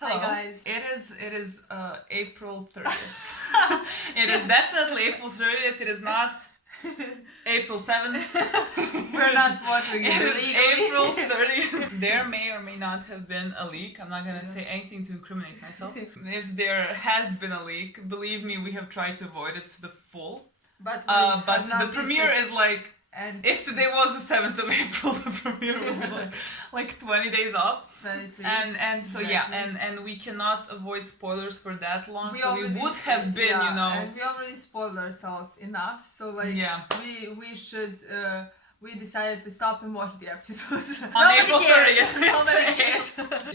Hello. Hi guys. It is April 30th. It is definitely April 30th. It is not April 7th. We're not watching it It is illegally. April 30th. There may or may not have been a leak. I'm not gonna say anything to incriminate myself. If there has been a leak, believe me, we have tried to avoid it to the full. But The premiere is like, and if today was the 7th of April, the premiere would be like 20 days off. 23. And so Exactly. yeah, and we cannot avoid spoilers for that long. We So we already- would have been, yeah, you know. and we already spoiled ourselves enough. So like, Yeah. we should. We decided to stop and watch the episodes. On April 30th. Nobody cares.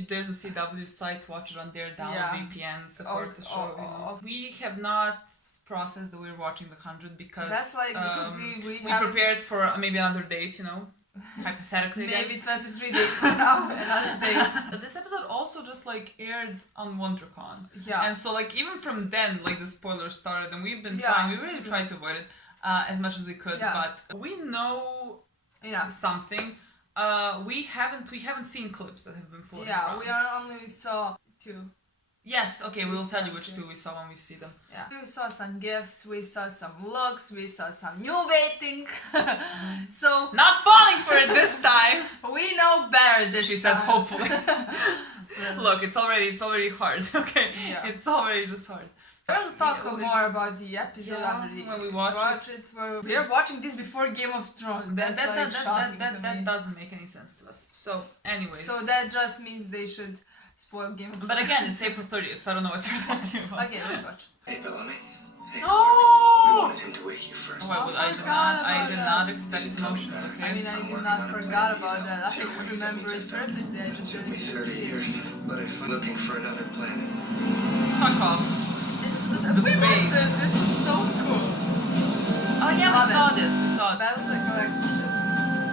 There's a CW site, watch it on there, download Yeah. VPN, support the show. Oh. We have not processed that we're watching The 100 because That's like because we we haven't- prepared for maybe another date, you know, hypothetically. maybe 23 days from now, another day. This episode also just like aired on WonderCon. Yeah. And so like even from then, like the spoilers started, and we've been Yeah. trying. We really tried to avoid it as much as we could, Yeah. but we know Yeah. something. We haven't seen clips that have been floating Yeah. around. We saw 2. Yes. Okay. We We'll tell saw you which two. 2 we saw when we see them. Yeah. We saw some gifts, we saw some looks, we saw some new baiting. So Not falling for it this time. we know better this She said, time. hopefully. Look, it's already hard. Okay. Yeah. It's already just hard. We'll talk Yeah, more about the episode Yeah, after when we watch it. We're watching this before Game of Thrones. That's shocking to that me. doesn't make any sense to us. So, anyways. So that just means they should spoil Game of Thrones. But again, it's April 30th, so I don't know what you're talking about. Okay, let's watch. Hey, Bellamy. Hey, we Oh! wanted him to wake you first. Oh, I did forgot not. I about did that. not expect emotions. Okay. I mean, I did not forgot about that. I remember it perfectly. I just Took didn't me see 30 the years, series. but it's looking for another planet. Fuck off. This is we made this. This is so cool. Oh yeah, we Love saw it. this. We saw it. Battlestar Galactica shit.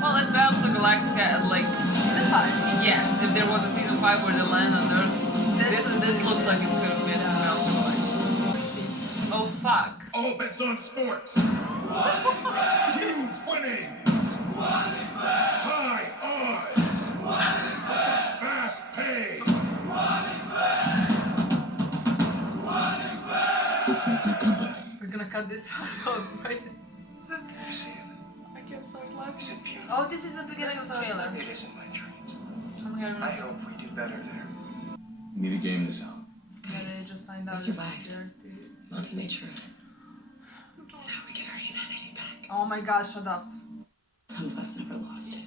Well, if Battlestar Galactica had like Season 5. yes, if there was a season 5 where they land on Earth, this looks like it could have been Battlestar Galactica. Oh fuck. All bets on sports. Huge winning. High odds. Fast pay. Bookmaker company. We're gonna cut this part out, right? You see it? I can't start laughing. Is it beautiful? Oh, this is the beginning of the trailer. It isn't my dream. Oh my god, I hope we do better there. We need to game this out. Yeah, they just find out. We survived. they're- Ultimate truth. Now we get our humanity back. Oh my god, shut up. Some of us never lost it.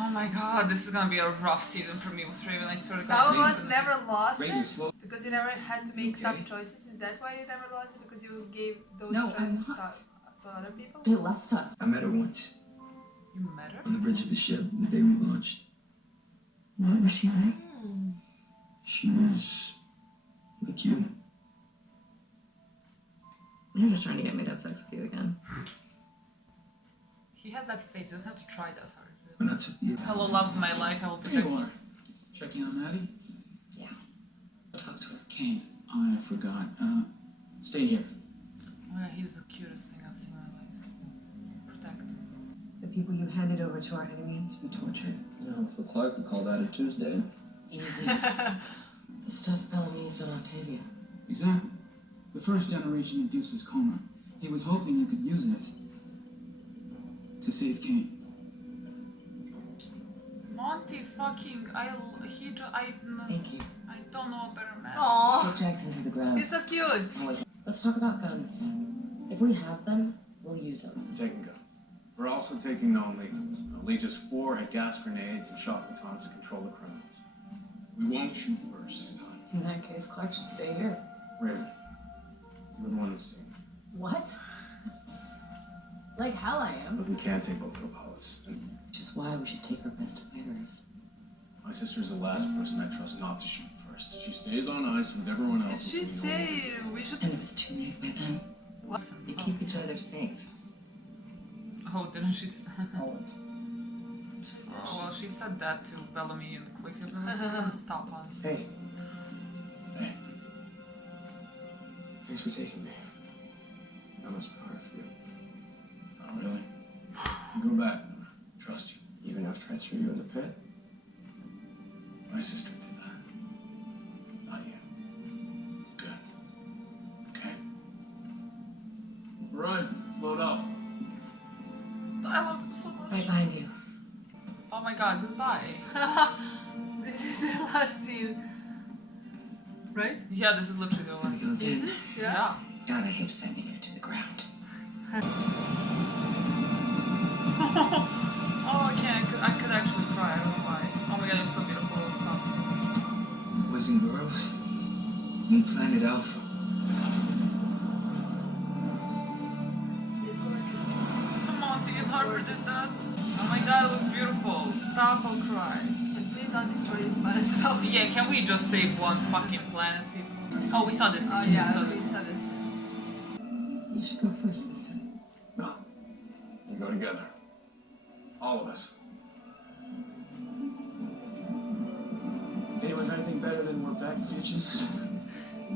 Oh my god, this is gonna be a rough season for me with Raven. I swear to God. Some of this is us gonna never lost Raven, it slow. because you never had to make tough choices. Is that why you never lost it? Because you gave those No, choices I'm not. to other people? They left us. I met her once You met her? on the bridge of the ship the day we launched. What was she like? She was like you. You're just trying to get me to have sex with you again. He has that face. He doesn't have to try that hard. But not so you. Hello, love of my life. I will There protect you you. are. Checking on Maddie? Yeah. I'll talk to her. Kane. Oh, I forgot. Stay here. Oh yeah, he's the cutest thing I've seen in my life. Protect. The people you handed over to our enemy to be tortured. No, for Clark, we call that a Tuesday. Easy. The stuff Bellamy used on Octavia. Exactly. The first generation induced his coma. He was hoping you could use it to save Kane. Monty fucking Thank you. I don't know a better man. Aww, Take Jackson to the ground. it's so cute. Oh, wait. Let's talk about guns. If we have them, we'll use them. We're taking guns. We're also taking non-lethals. Allegiance 4 had gas grenades and shock batons to control the criminals. We won't shoot first this time. In that case, Clark should stay here. Raven, you're the one who's staying. What? Like hell I am. But we can't take both our pilots. Which is why we should take our best fighters. My sister's the last person I trust not to shoot first. She stays on ice with everyone Did else. she so we know say what we should? And if it's too late by then, we keep each other safe. Oh, didn't she? Always. Oh, well, she said that to Bellamy and Quick. Stop, honestly. Hey, Hey, thanks for taking me. That must be hard for you. not really. Go back. Trust you. Even after after I threw you in the pit? My sister did that. Not you. Good. Okay? Run. Slow up. I loved him so much. Right behind you. Oh my god, goodbye. This is the last scene. Right? Yeah, this is literally the last. Is it? Yeah. God, I hate sending you to the ground. Oh, I can't. I could actually cry. I don't know why. Oh my god, you're so beautiful. Stop. Boys and girls, meet Planet Alpha. It's gorgeous. Monty and Harper did that. Oh my god, it looks beautiful. Stop, I'll cry. And please don't destroy this planet stuff. Yeah, can we just save one fucking planet, people? Oh, we saw this. Oh We yeah, saw we this. saw this. You should go first this time. No. We go together. All of us. Anyone got anything better than we're back, bitches?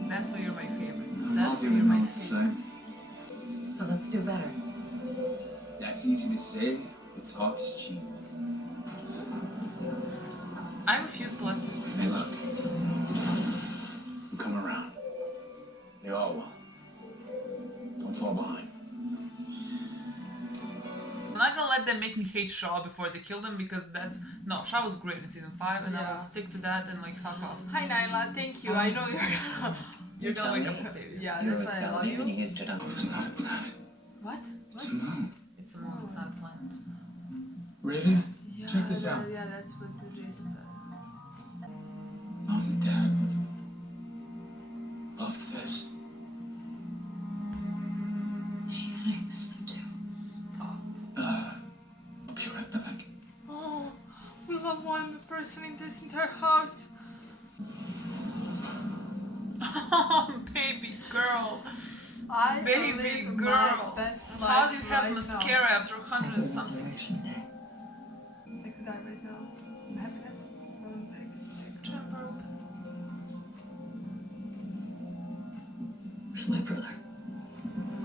That's why you're my favorite. I'll That's do why you you're my know what to favorite. say. So let's do better. That's easy to say, but talk's cheap. I refuse to let Hey, look. You come around. They all will. Don't fall behind. I'm not gonna let them make me hate Shaw before they kill them because that's no. Shaw was great in season 5, and I Yeah. will stick to that and like fuck off. Hi Nyla, thank you. I know You're gonna wake up Octavia. Yeah, that's why I love you. It's not a planet. What? It's a moon. It's a moon. It's not a planet. Raven, Yeah, check this out. Yeah, that's what Jason said. Mom and Dad loved this. I miss them too. Stop. I'll be right back. Oh, we love one person in this entire house. Baby girl. I Baby live girl. my best life How do you have right mascara after 100 and something? Resurrection's Day. Now. I could die right now. In happiness. Like chamber open. Where's my brother?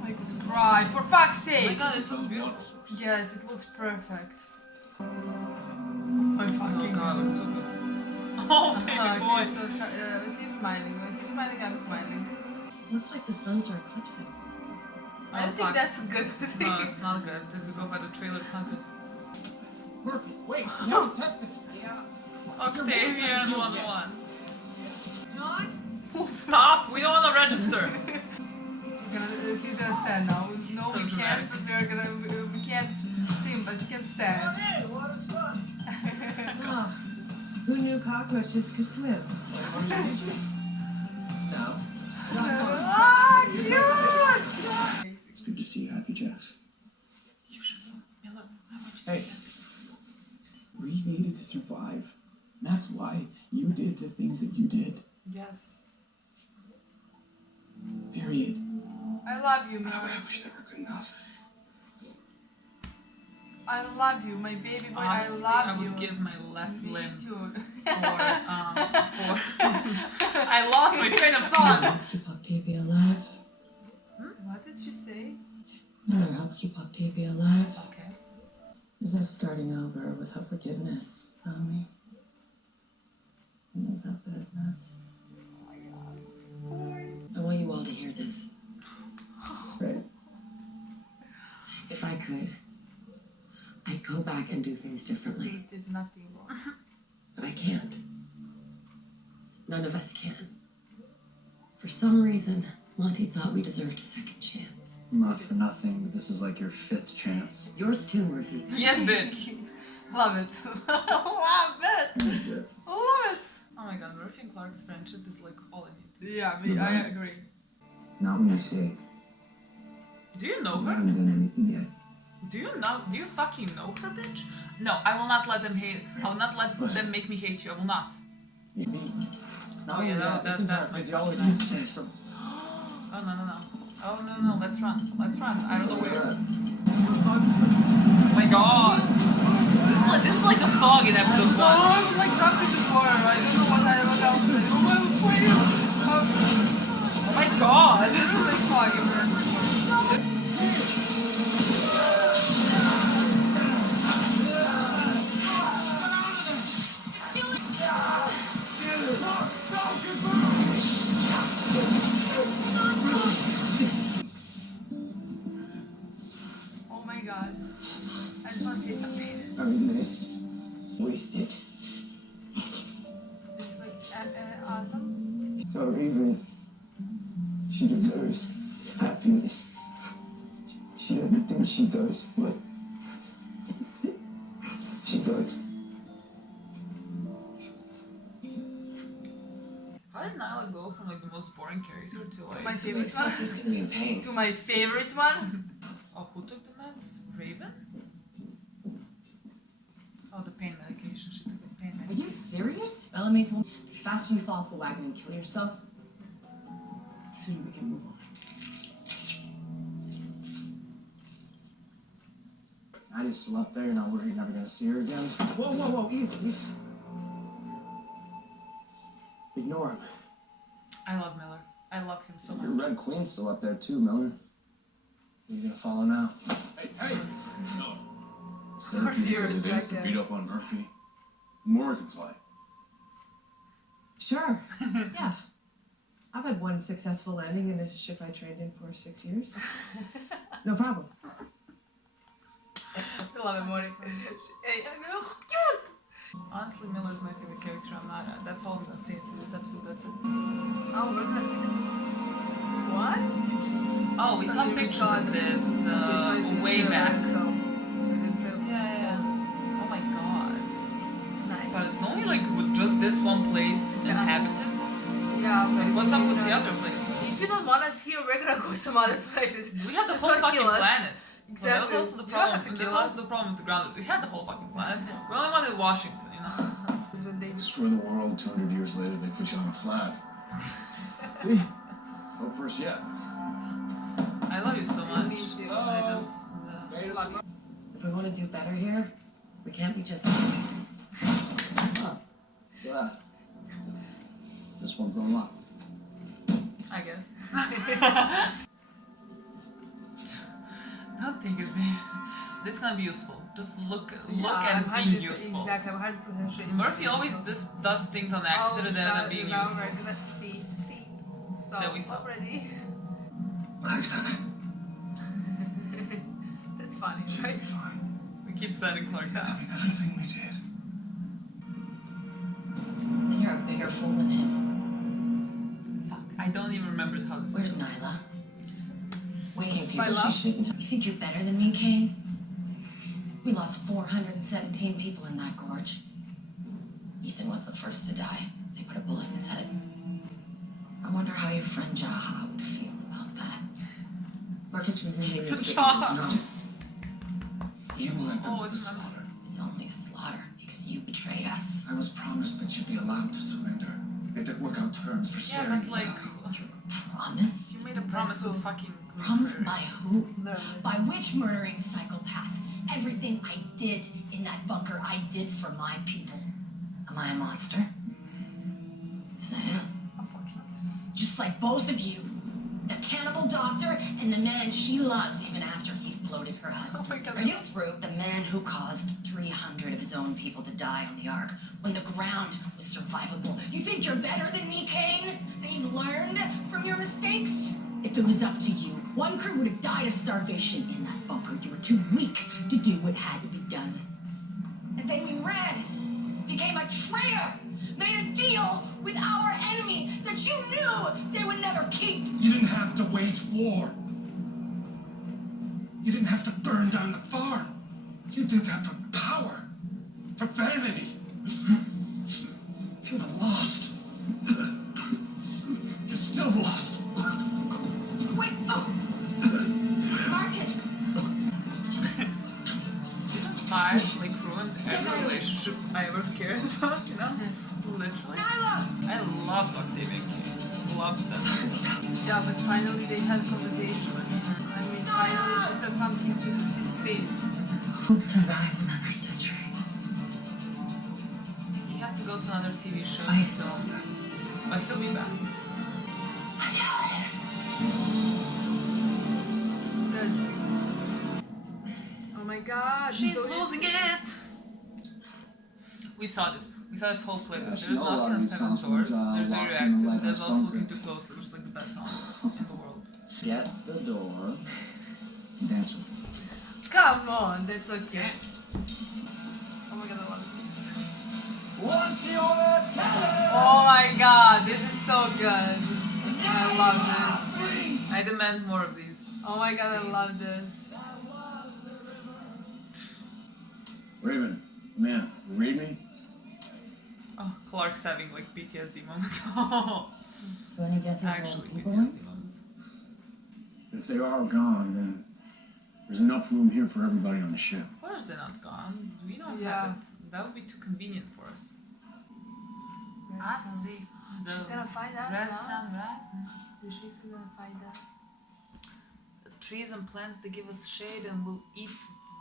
I could cry for fuck's Oh my sake. god, this looks beautiful. Yes, it looks perfect. I Oh fucking god, it looks so good. Oh baby boy. So he's smiling. When he's smiling, I'm smiling. Looks like the suns are eclipsing. I don't think that's a good thing. No, it's not good. If we go by the trailer, it's not good. Murphy, wait, you haven't tested. Octavia and 1-1. John? Stop! We don't want to register. He's gonna stand now. No, So we dramatic. can't, but we're gonna. We can't sing, but we can stand. Who knew cockroaches could swim? No. Ah, cute! It's good to see you happy, Jax. You should know. Miller, I want you to Hey, we needed to survive. That's why you did the things that you did. Yes. Period. I love you, Miller. I wish they were good enough. I love you, my baby boy. Honestly, I love I would you. give my left Me limb too. for I lost my train of thought. Keep Octavia alive. What did she say? Miller, help keep Octavia alive. Okay. There's no starting over without forgiveness. Follow me? And is that bitterness? I want you all to hear this. Right. If I could, I'd go back and do things differently. He did nothing wrong. But I can't. None of us can. For some reason, Monty thought we deserved a second chance. Not for nothing, but this is like your 5th chance. Yours too, Murphy. Yes, bitch. Love it. Love it. Love it. Oh my god, Murphy and Clark's friendship is like all I need. Yeah, I agree. Not when you say it. Do you know I her? haven't done anything yet. Do you know? Do you fucking know her, bitch? No, I will not let them hate. I will not let them make me hate you. I will not. Not yeah, only that- it's that's entire my physiology fucking has changed from Oh no no no. Oh no no. Let's run. Let's run. I don't know where. Oh my god. This is like the fog in episode 1. No, I'm like jumping the door. I don't know what else to do. Oh, please. Oh my god. This is like fog everywhere. wasted. It's like autumn. So even she deserves happiness. She doesn't think she does, but she does. How did Nyla go from like the most boring character to like My favorite one. He's gonna be in pain. To my favorite one. Oh, who took the meds? Raven? Oh, the pain medication. She took the pain Are medication. you serious? Bellamy told me the faster you fall off the wagon and kill yourself, the sooner we can move on. Maddie's still up there. You're not worried you're never gonna see her again. Whoa, easy. Ignore him. I love Miller. I love him so Your much. Red Queen's still up there too, Miller. Who are you gonna follow now? Hey! No. Our Therapy favorite as it is to beat jackass. up on Murphy. The more we can fly. Sure. Yeah. I've had one successful landing in a ship I trained in for 6 years. No problem. I love it, Mori. Hey, cute! Honestly, Miller's my favorite character. I'm not. That's all I'm gonna say for this episode. That's it. Oh, we're gonna see them. What? Oh, we saw pictures of this way back. So we did trailer. Yeah. Oh my god. Nice. But it's only like with just this one place Yeah. inhabited. Yeah, Like, what's up with the know, other places? If you don't want us here, we're gonna go some other places. We had the Just whole don't fucking kill us. planet. Exactly. Well, that was also the You problem. don't have to That's kill also the problem with the ground. We had the whole fucking planet. We only wanted Washington, you know. Because when they Destroy the world, 200 years later, they put you on a flat. See? Hope first yet. I love you so much. Me too. I just. love you. If we want to do better here, we can't be just. Yeah. This one's unlocked. I guess. Don't think of it. It's gonna be useful. Just look Yeah, at being useful. Exactly, I'm 100% sure. it's Murphy gonna be always useful. does things on accident and now, then being now useful. we're gonna see. So That we saw. already. Clarkson. That's funny, right? We keep sending Clark down. Everything we did. Then you're a bigger fool than him. Fuck. I don't even remember how this Where's is. Nyla? Waking My people love? she shouldn't. You think you're better than me, Kane? We lost 417 people in that gorge. Ethan was the first to die. They put a bullet in his head. I wonder how your friend Jaha would feel about that. Marcus, we really need to get Jaha. No. You led them to Always the remember. slaughter. It's only a slaughter because you betrayed us. I was promised that you'd be allowed to surrender. They did work out terms for Yeah, sharing but like, Promise? you made a promise with fucking. Promise by who? Literally. By which murdering psychopath? Everything I did in that bunker, I did for my people. Am I a monster? Is that it? Unfortunately. Just like both of you. The cannibal doctor and the man she loves even after he floated her husband. Oh my God. Are you through? The man who caused 300 of his own people to die on the Ark when the ground was survivable. You think you're better than me, Kane? That you've learned from your mistakes? If it was up to you, one crew would have died of starvation in that bunker. You were too weak to do what had to be done. And then we ran, became a traitor, made a deal with our enemy that you knew they would never keep. You didn't have to wage war. You didn't have to burn down the farm. You did that for power, for vanity. You're lost. You're still lost. Wait, oh! Marcus! Season 5 like ruined every relationship I ever cared about, you know? Literally. I loved Octavia and Kane. Loved them. Yeah, but finally they had a conversation. I mean, finally she said something to his face. Who'd survive another century? He has to go to another TV show to Fight. film. But he'll be back. I know it is. Good. Oh my God, She's so losing it! We saw this. We saw this whole play. Yeah, There's she know a lot knocking of on these seven songs from doors. John There's a Locke and the reactive. Life There's of also Bunker. Looking Too Close, which is like the best song in the world. Get the door. Dance with me. come on, that's okay. Oh my God, I love this. Oh my god, this is so good. I love this. I demand more of these. Oh my god, I love this. Raven, man, you read me? Oh, Clark's having like PTSD moments. So any guesses where Actually, the people PTSD went? moments. If they are all gone, then there's enough room here for everybody on the ship. Of course they're not gone. We don't Yeah. have it. That would be too convenient for us. Red I sun. see. She's gonna find out Red now. sun rising. She's gonna find out. The trees and plants they give us shade and we'll eat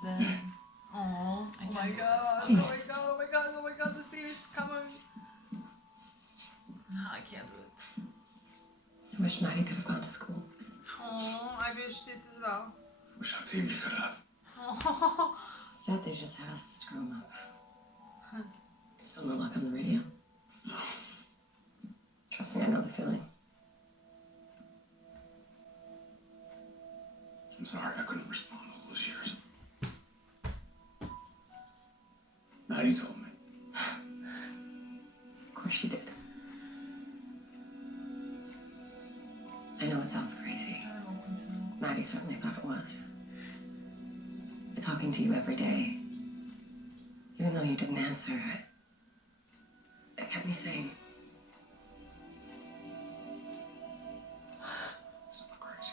them. Oh, I oh my can't do god, that. oh my god, oh my god, oh my god, the scene is coming. No, I can't do it. I wish Maddie could have gone to school. Oh, I wished it as well. Wish our team could have. Oh, Instead, they just had us to screw him up. Still no luck on the radio? Trust me, I know the feeling. I'm sorry I couldn't respond all those years. Maddie told me. Of course she did. I know it sounds crazy. I don't think so. Maddie certainly thought it was. But talking to you every day, even though you didn't answer, it kept me sane. So crazy.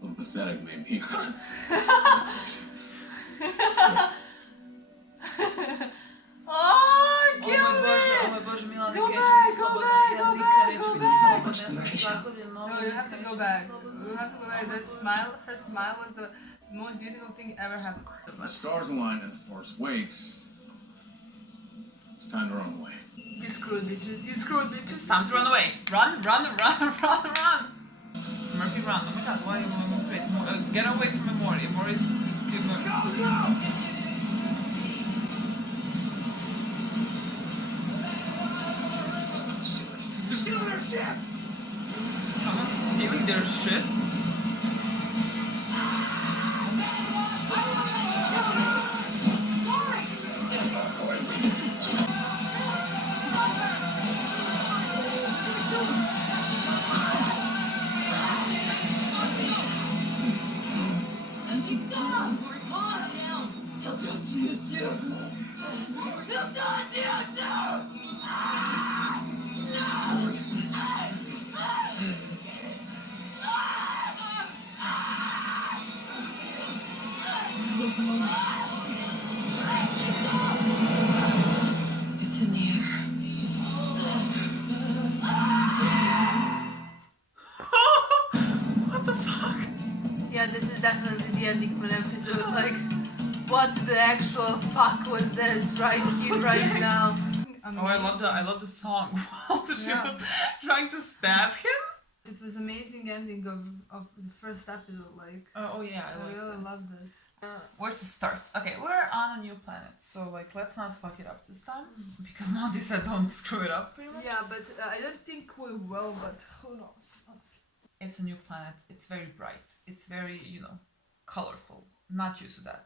A little pathetic, maybe. oh, kill Oh me! my gosh, Milena, Go catch back, me, go sloboda, back, Henry, go back, catch go me, back. sloboda, ja sam zagubljen, No, you have to go back. You have to go back. That smile, her smile was the most beautiful thing ever happened. The stars aligned and the force waits. It's time to run away. You screwed bitches, you screwed bitches. It's time to run away. Run, run, run, run, run. Murphy, run. Oh my god, why are you afraid? Get away from Mori. Mori's... Someone's stealing their shit? It's in the air. What the fuck? Yeah, this is definitely the ending of an episode. Like, what the actual fuck was this right here, right now? Oh, I love the song. While she Yeah. was trying to stab him. It was amazing ending of the first episode. Like, Oh yeah, I really loved it. Where to start? Okay, we're on a new planet, so like let's not fuck it up this time because Monty said don't screw it up. Pretty much. Yeah, but I don't think we will. But who knows? Honestly. It's a new planet. It's very bright. It's very colorful. Not used to that.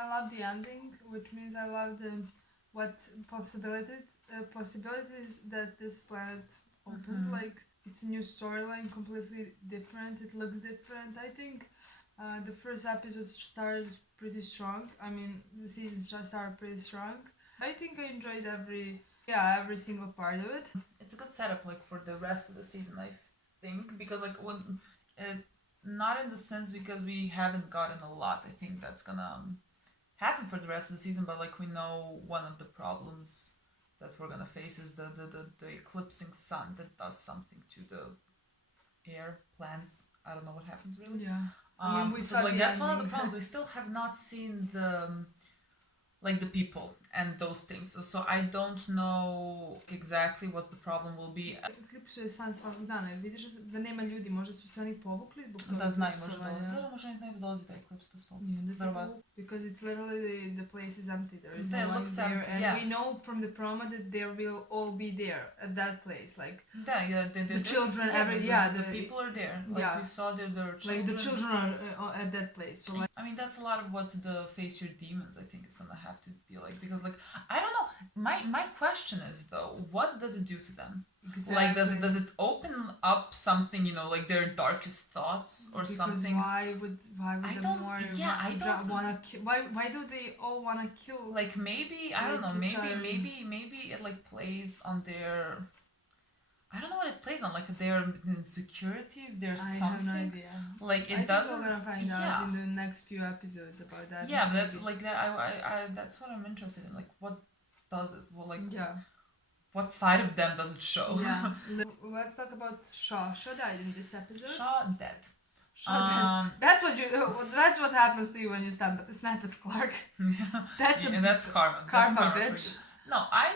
I love the ending, which means I love the what possibilities that this planet opened. Like, it's a new storyline, completely different. It looks different. I think the first episode started pretty strong. I mean, the season started pretty strong. I think I enjoyed every single part of it. It's a good setup like for the rest of the season. I think because like when not in the sense because we haven't gotten a lot. I think that's gonna happen for the rest of the season. But like we know one of the problems that we're gonna face is the eclipsing sun that does something to the air plants. I don't know what happens really. Yeah. I mean, we saw like the that's one of the ending. problems. We still have not seen the people and those things. So I don't know exactly what the problem will be. Eklipsuje san svakog dana, jer vidiš da nema ljudi, možda su se oni povukli zbog toga Da znaju, možda eklipsovanja. dolazi. Da, možda ne znaju da dolazi taj eklips pa spomin. I onda se Verovatno. povuku, because it's literally the place is empty. There is Yeah, no it one looks there, empty, and yeah. we know from the promo that they will all be there at that place. Like, Da, yeah, The children, the people are there. Like yeah. we saw there are children. the children are at that place. So like, I mean, that's a lot of what the Face Your Demons I think is gonna have to be like because like I don't know, my question is though, what does it do to them? Exactly. Like does it open up something, you know, like their darkest thoughts or Because something? why would I the don't- more yeah, I don't- wanna kill? Why do they all wanna kill? Like maybe I don't know, Like, maybe it like plays on their, I don't know what it plays on, like their insecurities, there's I something. have no idea. Like I it think doesn't. we're gonna find yeah. out in the next few episodes about that. Yeah, but that's maybe. like that. I that's what I'm interested in. Like, what does it? Well, like, Yeah. what side of them does it show? Yeah. Let's talk about Shaw. Shaw died in this episode. Shaw dead. Shaw died. That's what happens to you when you snap at Clark. That's Yeah, that's karma. karma, That's bitch. for you. No, I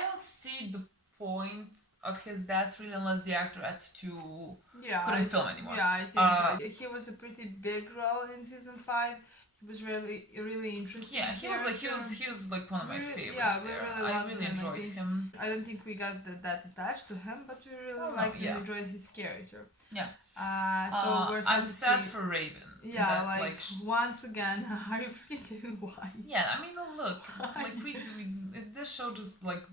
don't see the point of his death really unless the actor had to couldn't film anymore. Yeah, I think he was a pretty big role in season 5. He was really interesting. Yeah, he was like one of my favorites. Yeah, we there. really I loved really him. enjoyed him. I don't think we got that attached to him, but we really liked and enjoyed his character. Yeah. So we're sad I'm to sad see- for Raven. Yeah, that, like once again, are you freaking why? Yeah, I mean, look, like we this show just like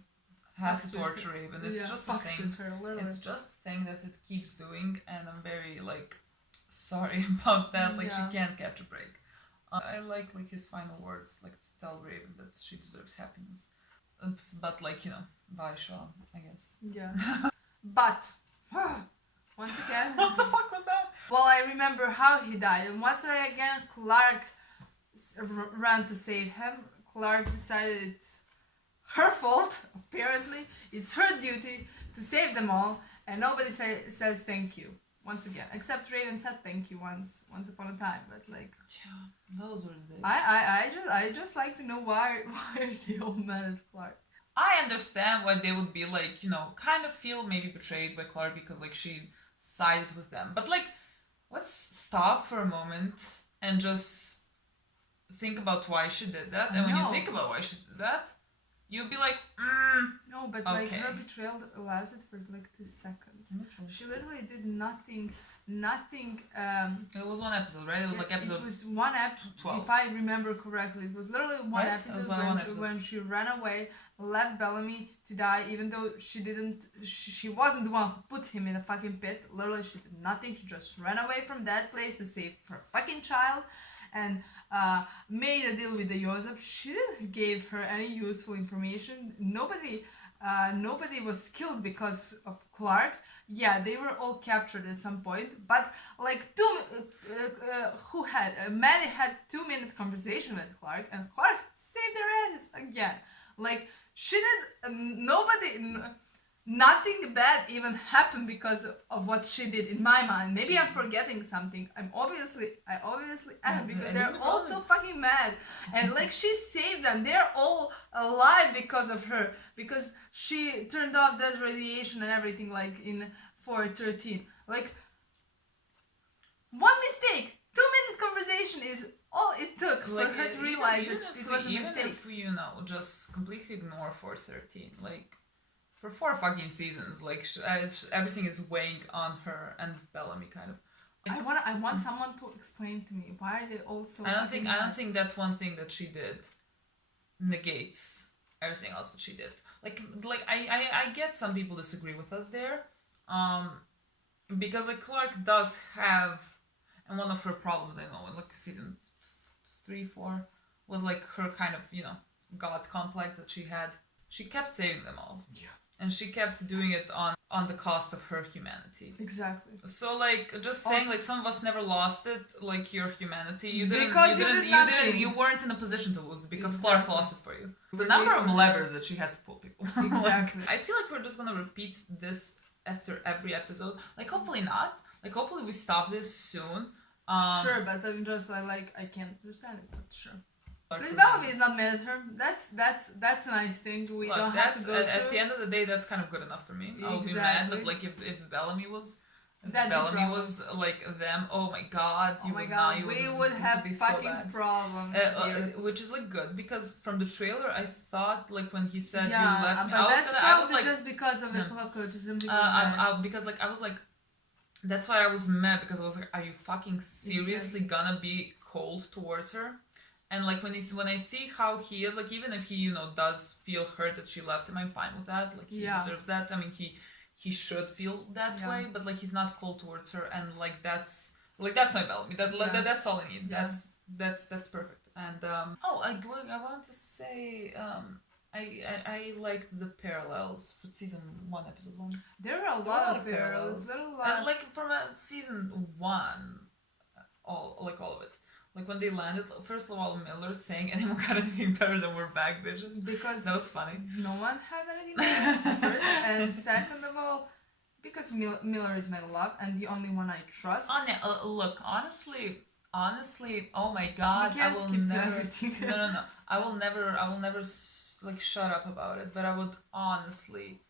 has to Fucks with torture her. Raven. It's Yeah, just a fucks thing. with her, literally. It's just a thing that it keeps doing, and I'm very like sorry about that. Like Yeah. she can't catch a break. I like his final words, like to tell Raven that she deserves happiness. But like you know, bye Shaw, I guess. Yeah. But once again, What the fuck was that? well, I remember how he died, and once again, Clark ran to save him. Clark decided it's her fault. Apparently, it's her duty to save them all, and nobody says thank you. Once again, except Raven said thank you once upon a time, but like Yeah, those were the days. I just like to know why are they all mad at Clark? I understand why they would be like, you know, kind of feel maybe betrayed by Clark because like she sided with them. But like, let's stop for a moment and just think about why she did that. And when you No. think about why she did that, you'll be like, No, but like Okay. her betrayal lasted for like 2 seconds. She literally did nothing. It was one episode, right? It was like episode. It was one episode. 12. If I remember correctly, it was literally one Right? It episode was only one episode. when she ran away, left Bellamy to die, even though she didn't. She wasn't the one who put him in a fucking pit. Literally, she did nothing. She just ran away from that place to save her fucking child, and made a deal with the Joseph. She didn't give her any useful information. Nobody was killed because of Clark. Yeah, they were all captured at some point, but like Maddie had 2-minute conversation with Clark, and Clark saved their asses again. Like she did nothing bad even happened because of what she did in my mind. Maybe I'm forgetting something. I obviously am because they're all so fucking mad. And like she saved them. They're all alive because of her. Because she turned off that radiation and everything like in 413. Like one mistake. 2-minute conversation is all it took for her to realize that it was a mistake. Even if we, you know, just completely ignore 413, like for 4 fucking seasons, like everything is weighing on her and Bellamy kind of. I want someone to explain to me why are they all so. I don't think that one thing that she did negates everything else that she did. Like I get some people disagree with us there, because like Clark does have, and one of her problems I know in like season 3, 4 was like her kind of, you know, god complex that she had. She kept saving them all. Yeah. And she kept doing it on the cost of her humanity. Exactly. So like just saying like some of us never lost it, like your humanity. You didn't Because you weren't in a position to lose it because Exactly. Clark lost it for you. The number of levers that she had to pull people. Exactly. Like, I feel like we're just gonna repeat this after every episode. Like hopefully not. Like hopefully we stop this soon. Sure, but I can't understand it, but sure. Clark Chris was- Bellamy is not mad at her. That's a nice thing. We Look, don't have to go at through. the end of the day, that's kind of good enough for me. I'll be mad, Exactly. but like if Bellamy was, That'd be Bellamy problem. was like them. Oh my god! Oh my god, we would this have be so fucking bad. problems here. Which is like good because from the trailer, I thought like when he said you Yeah, left me, but that's I was probably like, just because of the Yeah. apocalypse. Something like that. because like I was like, that's why I was mad because I was like, are you fucking seriously gonna be cold towards her? And like when I see how he is, like even if he does feel hurt that she left him, I'm fine with that. Like he deserves that. I mean he should feel that way, but like he's not cold towards her, and like that's my Bellamy. That's all I need. Yeah. That's perfect. And I want to say I liked the parallels for season 1, episode 1. There are a lot of parallels. There are a lot. And like from season 1, all of it. Like when they landed, first of all, Miller saying anyone got anything better than we're back, bitches. Because that was funny. No one has anything better. First, and second of all, because Miller is my love and the only one I trust. Look, honestly, oh my God, I will never. No. I will never like shut up about it. But I would honestly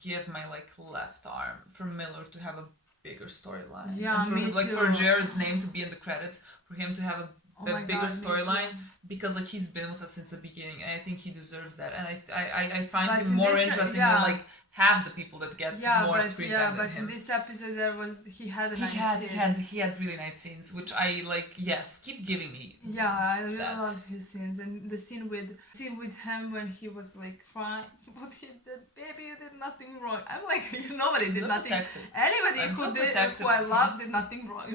give my like left arm for Miller to have a bigger storyline. Yeah, and for, me like too. For Jared's name to be in the credits, for him to have a bigger storyline, too. Because like he's been with us since the beginning, and I think he deserves that. And I find But him more this, interesting yeah. than like half the people that get more screen time than but him. in this episode he had a nice scenes. He had really nice scenes, which I like. Yes, keep giving me. Yeah, I really loved his scenes, and the scene with him when he was like crying, what he did, baby, you did nothing wrong. I'm like, nobody did nothing. Anybody who I love did nothing wrong.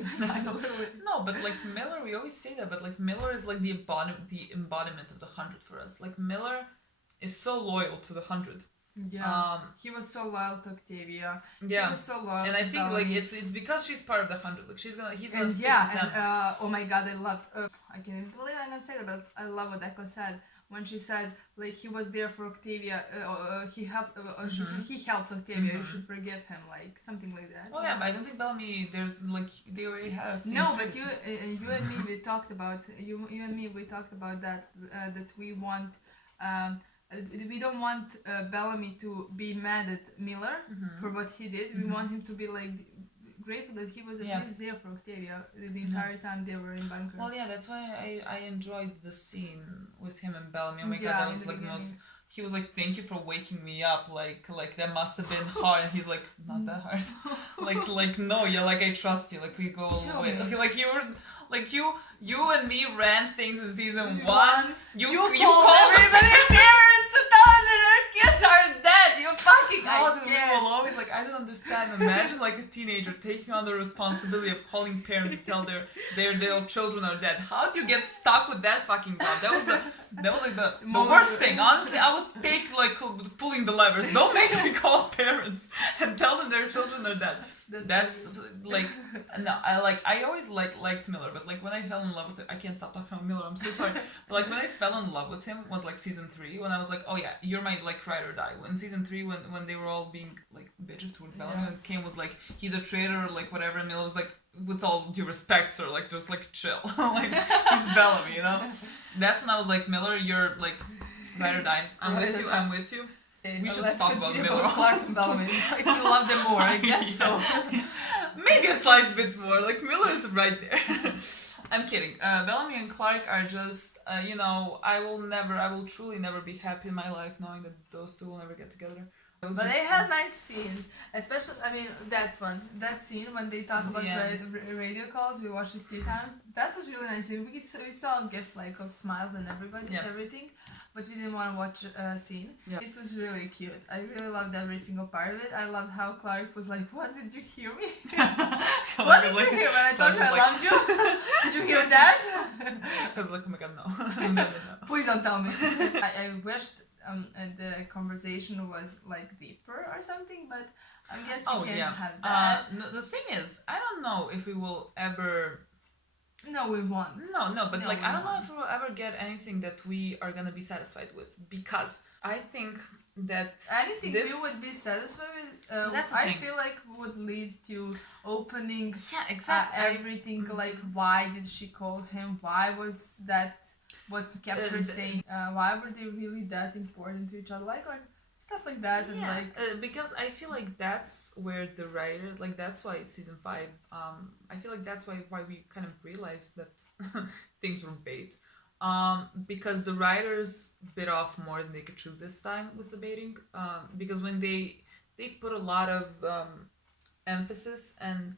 No, but like Miller, we always say that, but like Miller is like the embodiment of the 100 for us. Like Miller is so loyal to the 100. Yeah, he was so loyal to Octavia. Yeah, he was so loyal. And I think like it's because she's part of the 100. Like he's gonna stick with them. Oh my God, I loved. I can't even believe I'm gonna say that, but I love what Echo said when she said like he was there for Octavia. He helped. He helped Octavia. You should forgive him, like something like that. Oh yeah, but I don't think Bellamy. There's like they already have. No, but you and me we talked about that that we want. We don't want Bellamy to be mad at Miller for what he did. We want him to be like grateful that he was at least there for Octavia the entire time they were in bunker. Well, yeah, that's why I enjoyed the scene with him and Bellamy. Oh my God, that was like the most. He was like, "Thank you for waking me up." Like that must have been hard. And he's like, "Not that hard." like no, yeah, like I trust you. Like we go away. Okay, like you were, like you and me ran things in season 1. You called everybody's parents to tell them that their kids are dead. You fucking people always like, I don't understand. Imagine like a teenager taking on the responsibility of calling parents to tell their children are dead. How do you get stuck with that fucking job? That was like the worst thing. Honestly, I would take like pulling the levers. Don't make me call parents and tell them their children are dead. That's like no. I always liked Miller, but like when I fell in love with him, I can't stop talking about Miller. I'm so sorry. But like when I fell in love with him was like season 3, when I was like, oh yeah, you're my like ride or die. In season 3, when they were all being like bitches towards Bellamy, and Kane was like, he's a traitor, like whatever, and Miller was like, with all due respect, sir, like just like chill, like he's Bellamy, you know. That's when I was like, Miller, you're like ride or die. I'm with you. We should talk about Miller. Clark and Bellamy. Like we love them more, I guess so. Maybe a slight bit more. Like Miller is right there. I'm kidding. Bellamy and Clark are just, I will truly never be happy in my life knowing that those two will never get together. But they had nice scenes, especially, that scene when they talk about radio calls, we watched it 2 times. That was really nice. We saw gifts like of smiles and everything, but we didn't want to watch a scene. Yeah. It was really cute. I really loved every single part of it. I loved how Clark was like, "What, did you hear me? What did you hear when I told you I loved you? Did you hear that?" I was like, "Oh my God, no. No. Please don't tell me." I wished the conversation was like deeper or something, but I guess we can't have that. The thing is, I don't know if we will ever. No, we won't. No, but like I don't know if we will ever get anything that we are gonna be satisfied with, because I think that anything we would be satisfied with, I feel like would lead to opening everything. Like, why did she call him? Why was that what kept her saying? Why were they really that important to each other? Like stuff like that. Yeah, and because I feel like that's where the writer, like that's why it's season 5. I feel like that's why we kind of realized that things were bait. Because the writers bit off more than they could chew this time with the baiting. Because when they put a lot of emphasis and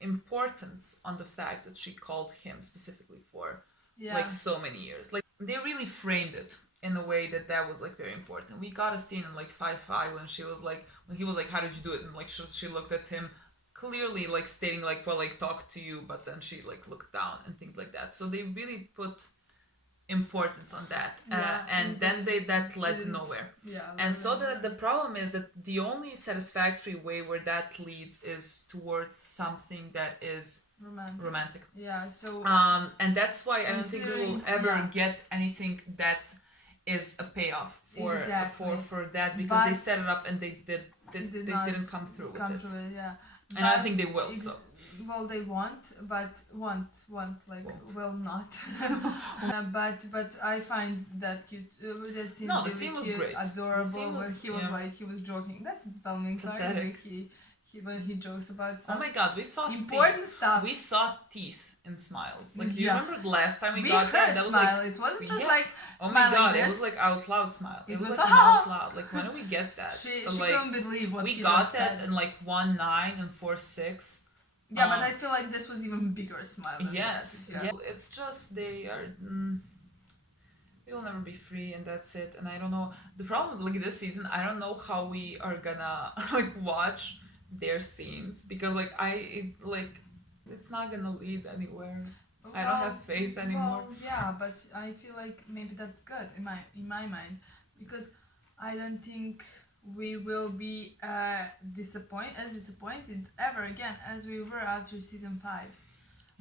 importance on the fact that she called him specifically for like so many years. Like they really framed it in a way that was like very important. We got a scene in like 5-5 when he was like, how did you do it? And like she looked at him, clearly like stating like, well, like talk to you, but then she like looked down and things like that. So they really put importance on that, and then that led to nowhere. And so the problem is that the only satisfactory way where that leads is towards something that is romantic. Yeah, so and that's why I don't think we will ever get anything that is a payoff for that, because they set it up and they didn't come through with it. Yeah. And I don't think they will. So well, they won't, but won't like Won't. will not. But I find that cute. That scene No, the really scene was cute, great. adorable. The scene Where was- he was yeah. like he was joking. That's Bellman Clark. Pathetic. Like when he jokes about oh some my god, we saw important teeth. stuff. We saw teeth in smiles. Like, do you Yeah. remember the last time we We got heard that? That was smile. like, It wasn't just yeah. like oh smile my god, like it this. was like out loud smile. It was like an ah! out loud. Like, when do we get that? She like, couldn't believe what we he got just that said. in like 1-9 and 4-6. Yeah, but I feel like this was even bigger smile. Than Yes, that. yeah. It's just they are. We will never be free, and that's it. And I don't know the problem. Like this season, I don't know how we are gonna like watch their scenes, because like it's not gonna lead anywhere. I don't have faith anymore. Well, yeah, but I feel like maybe that's good in my mind, because I don't think we will be disappointed ever again as we were after season 5.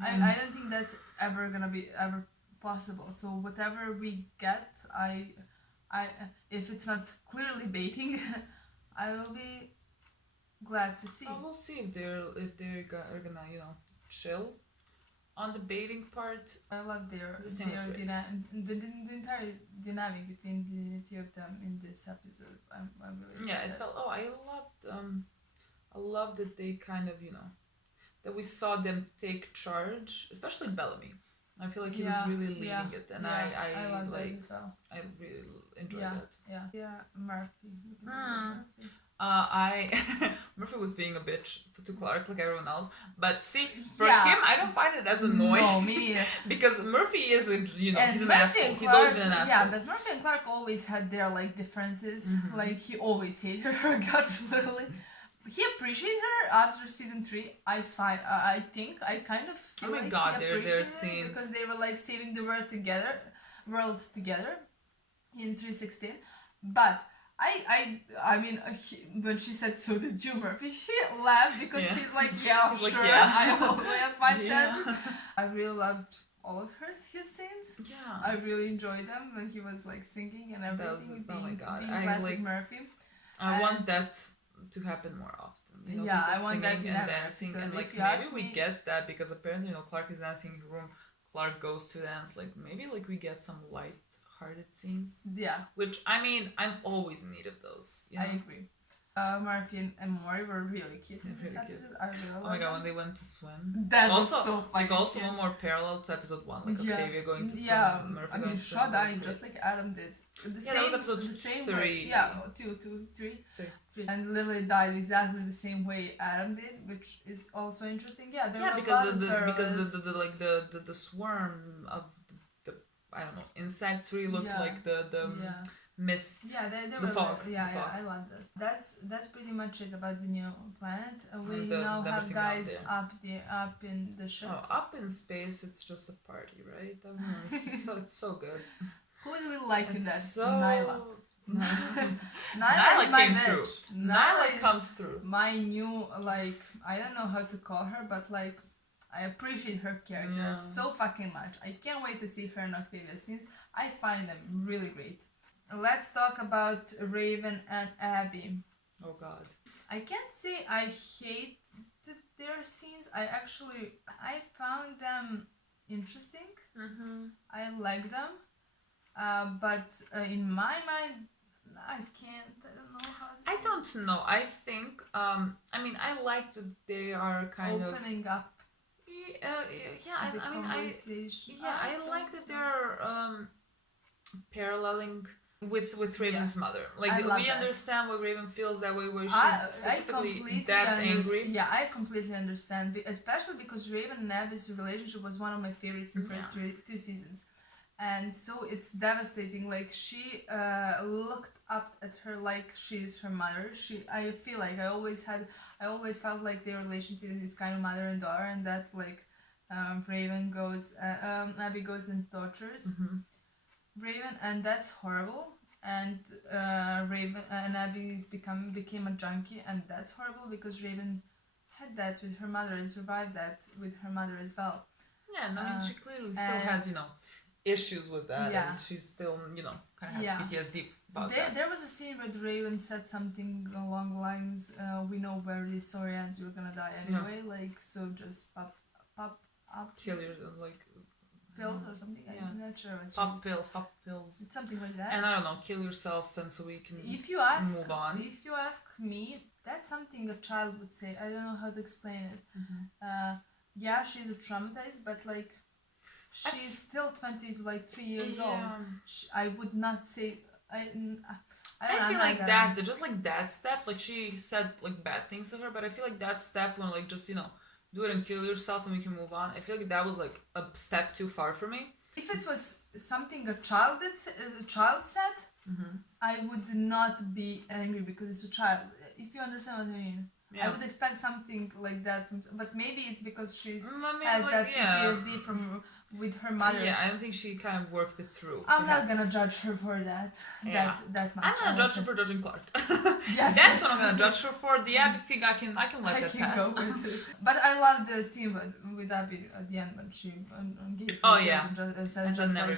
I don't think that's ever gonna be ever possible. So whatever we get, I if it's not clearly baiting, I will be glad to see. Oh, we'll see if they're are gonna chill on the baiting part. I love their scene was great. the entire dynamic between the two of them in this episode. I really Yeah, love it that. felt. Oh, I loved that they kind of that we saw them take charge, especially Bellamy. I feel like he was really leading it, and I love like that as well. I really enjoyed Yeah, that. yeah. Murphy. Murphy was being a bitch to Clark like everyone else, but see, for Yeah. him, I don't find it as annoying. No, me neither. Because Murphy is And he's an Murphy asshole. and He's always Clark- been an asshole. Yeah, but Murphy and Clark always had their like differences. Like he always hated her guts, literally. He appreciated her after season 3. I think I kind of feel Oh my like God, he their appreciated scene. it because they were like saving the world together in 316. But I mean, when she said, "So did you, Murphy?" He laughed because Yeah. he's like, "Yeah, He's like, sure, yeah. I only had 5 Yeah. chances." I really loved all of his scenes. Yeah. I really enjoyed them when he was like singing and everything. Oh my God, being I classic like. Murphy. I And- want that to happen more often. Yeah, people I want that singing in and every dancing, episode. and If like you maybe ask we me- get that because apparently Clark is dancing in the room. Clark goes to dance. Like maybe like we get some light-hearted scenes. Yeah, Which I mean, I'm always in need of those. You know? I agree. Murphy and Maury were really cute in this Really cute. episode. I really Oh my loved god, them. when they went to swim. That Also, was so like fucking also cute. one more parallel to episode 1, like Yeah. Octavia going to swim. Yeah, and Murphy I going mean, to swim. shot That was dying great. just like Adam did. Yeah, that was episode the same 3. way. Yeah, 2, 3. Three. And literally died exactly the same way Adam did, which is also interesting. Yeah, there Yeah, were because a lot of parallels. the like the swarm of the I don't know insects really looked Yeah. like the yeah. mist. Yeah, they The were fog, yeah, the yeah, fog. I love that. That's pretty much it about the new planet. We The- now have everything out guys there. up in the ship. Oh, up in space, it's just a party, right? I don't know, it's so good. Who do we like in It's that? so Nyla. Nyla Nyla is my came bitch. through. Nyla Nyla is comes through. my new like I don't know how to call her, but like I appreciate her character Yeah. so fucking much. I can't wait to see her in Octavia's scenes. I find them really great. Let's talk about Raven and Abby. Oh god. I can't say I hate their scenes. I found them interesting. I like them. But in my mind, I don't know how to say I don't know. I think I mean I like that they are kind of opening up yeah, the I mean conversation. I like that they're paralleling with Raven's mother. Like I love we that. understand why Raven feels that way, where she's I specifically completely that angry. Yeah, I completely understand, especially because Raven and Abby's relationship was one of my favorites in the first two seasons, and so it's devastating. Like she looked up at her like she's her mother. I feel like I always felt like their relationship is kind of mother and daughter, and that like Abby goes and tortures Raven, and that's horrible. And Raven and Abby became a junkie, and that's horrible because Raven had that with her mother and survived that with her mother as well. Yeah, and I mean she clearly still has issues with that, and she's still kind of has PTSD about that. There was a scene where Raven said something along the lines, "We know where this story ends. You're gonna die anyway. Like so, just pop up, kill yourself, like." Pills or something. I'm not sure. Pop pills. It's something like that. And I don't know, kill yourself, and so we can move on. If you ask me, that's something a child would say. I don't know how to explain it. Yeah, she's traumatized, but like, she's still 23 years old. I would not say. I feel like that. Just like that step, like she said like bad things to her, but I feel like that step when like just do it and kill yourself and we can move on. I feel like that was like a step too far for me. If it was something a child said, I would not be angry because it's a child. If you understand what I mean. I would expect something like that but maybe it's because she's has like, that PTSD from with her mother. Yeah, I don't think she kind of worked it through. I'm not gonna judge her for that. That much. I'm gonna judge her for judging Clark. Yes, that's what I'm gonna judge her for. The Abby thing, I can let that pass. Go with it. But I love the scene with Abby at the end when she gave and said just never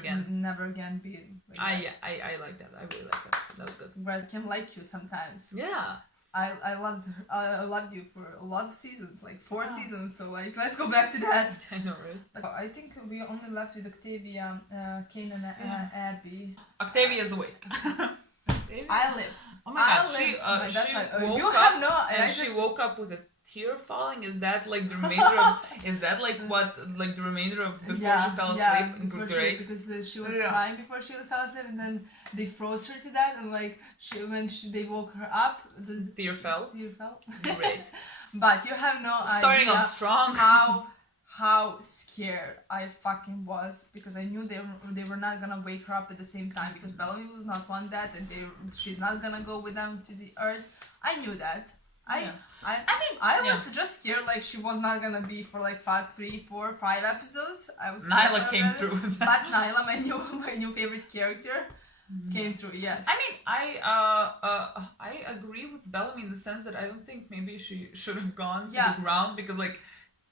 again be. Like I like that. I really like that. That was good. Whereas I can like you sometimes. Yeah. I loved you for a lot of seasons, like 4 seasons. So like, let's go back to that. I know, right? But I think we only left with Octavia, Kane, and Abby. Octavia's awake. I live. Oh my god, she woke up and she woke up with a tear falling. Is that like the remainder of? Is that like what like the remainder of before she fell asleep? Great. Because she was crying before she fell asleep, and then they froze her to that, and like they woke her up, the tear fell. Great. But you have no starting idea off strong. How scared I fucking was because I knew they were not gonna wake her up at the same time because Bellamy would not want that, and she's not gonna go with them to the earth. I knew that. I was just scared like she was not gonna be for like 3, 4, 5 episodes. I was Nyla came through. But Nyla, my new favorite character, came through. Yes. I mean, I agree with Bellamy in the sense that I don't think maybe she should have gone to the ground because like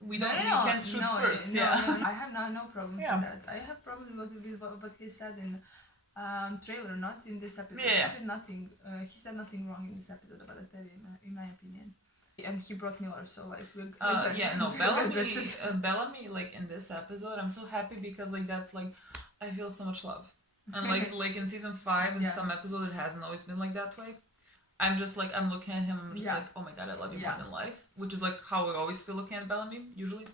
we can't shoot first. I have no problems with that. I have problems with what he said in trailer, not in this episode. He said nothing wrong in this episode about that, in my opinion. And he brought Miller, so like Bellamy like in this episode, I'm so happy because like that's like I feel so much love, and like in season 5 in some episodes it hasn't always been like that way. I'm just like I'm looking at him, I'm just like, oh my god, I love you more than life, which is like how we always feel looking at Bellamy usually.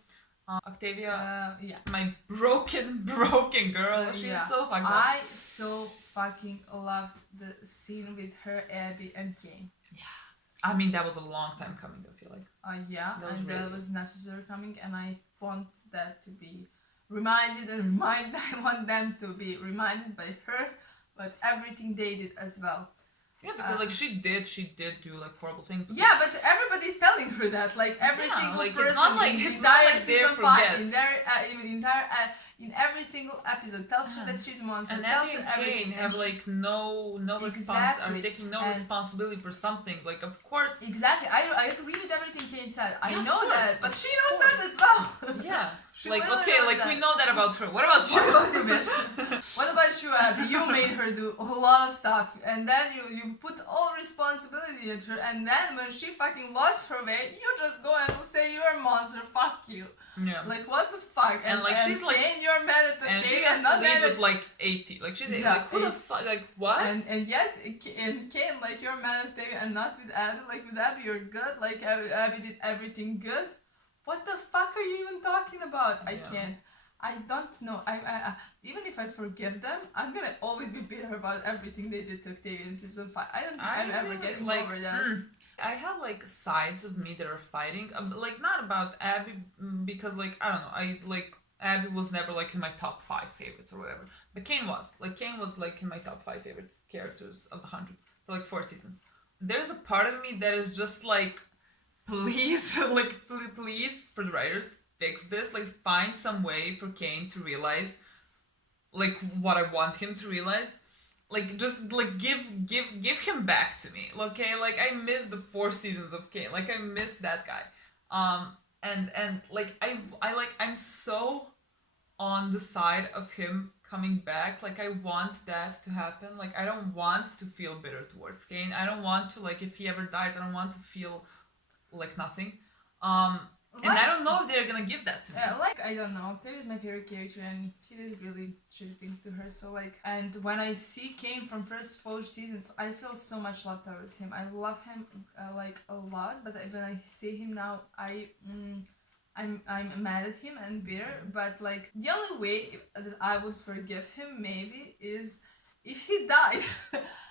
Octavia, my broken girl. She's so fucked up. I so fucking loved the scene with her, Abby, and Kane. Yeah, I mean that was a long time coming. I feel like. That was necessary coming, and I want that to be reminded and I want them to be reminded by her, but everything they did as well. Yeah, because like she did do like horrible things. Yeah, but everybody's telling her that, like every single like, person it's not like, in it's not like season 5, in every single episode, tells her that she's a monster. And tells Abby her and Kane have like no response, are taking no responsibility for something. Like of course. Exactly, I agree with everything Kane said. I know course, that, but she knows that as well. Yeah, like okay, like we know that about her. What about you? What about you, bitch? What about you, Abby? You made her do a lot of stuff, and then you put all responsibility at her, and then when she fucking lost her way, you just go and say you're a monster. Fuck you. Yeah. Like what the fuck? And like she's like, Kane, you're mad at the and Kane, she has not to leave with like 80. Like she's like who the fuck? Like what? And yet and Kane, like you're mad at David and not with Abby. Like with Abby you're good. Like Abby did everything good. What the fuck are you even talking about? I can't. I don't know. I even if I forgive them, I'm gonna always be bitter about everything they did to Octavia in season 5. I don't think I'm ever really, getting like, over that. I have like sides of me that are fighting. Like not about Abby because like I don't know. I like Abby was never like in my top 5 favorites or whatever. But Kane was. Like Kane was like in my top 5 favorite characters of the 100 for like 4 seasons. There's a part of me that is just like, please, like please for the writers fix this. Like find some way for Kane to realize like what I want him to realize. Like just like give him back to me. Okay, like I miss the 4 seasons of Kane. Like I miss that guy. And like I like I'm so on the side of him coming back. Like I want that to happen. Like I don't want to feel bitter towards Kane. I don't want to, like, if he ever dies, I don't want to feel like nothing. And I don't know if they're gonna give that to me. Like, I don't know. Octavia is my favorite character, and she did really shitty things to her. So like, and when I see Kane from first 4 seasons, I feel so much love towards him. I love him like a lot. But when I see him now, I'm mad at him and bitter. But like, the only way that I would forgive him maybe is if he died.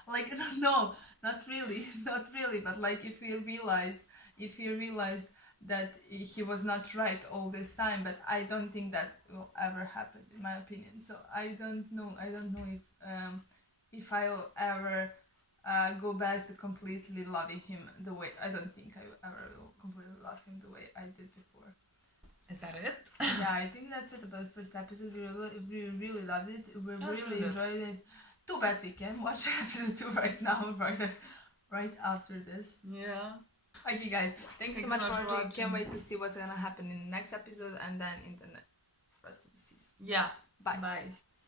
Like, no, not really, not really. But like, if he realized that he was not right all this time, but I don't think that will ever happen in my opinion. So I don't know if I'll ever go back to completely loving him the way, I don't think I ever will completely love him the way I did before. Is that it? Yeah, I think that's it about the first episode. We really loved it. We That's really good. enjoyed it. Too bad we can watch episode 2 right now, right after this. Yeah. Okay, guys, thank you so Thanks much for watching. Can't watching. wait to see what's gonna happen in the next episode and then in the rest of the season. Yeah. Bye. Bye.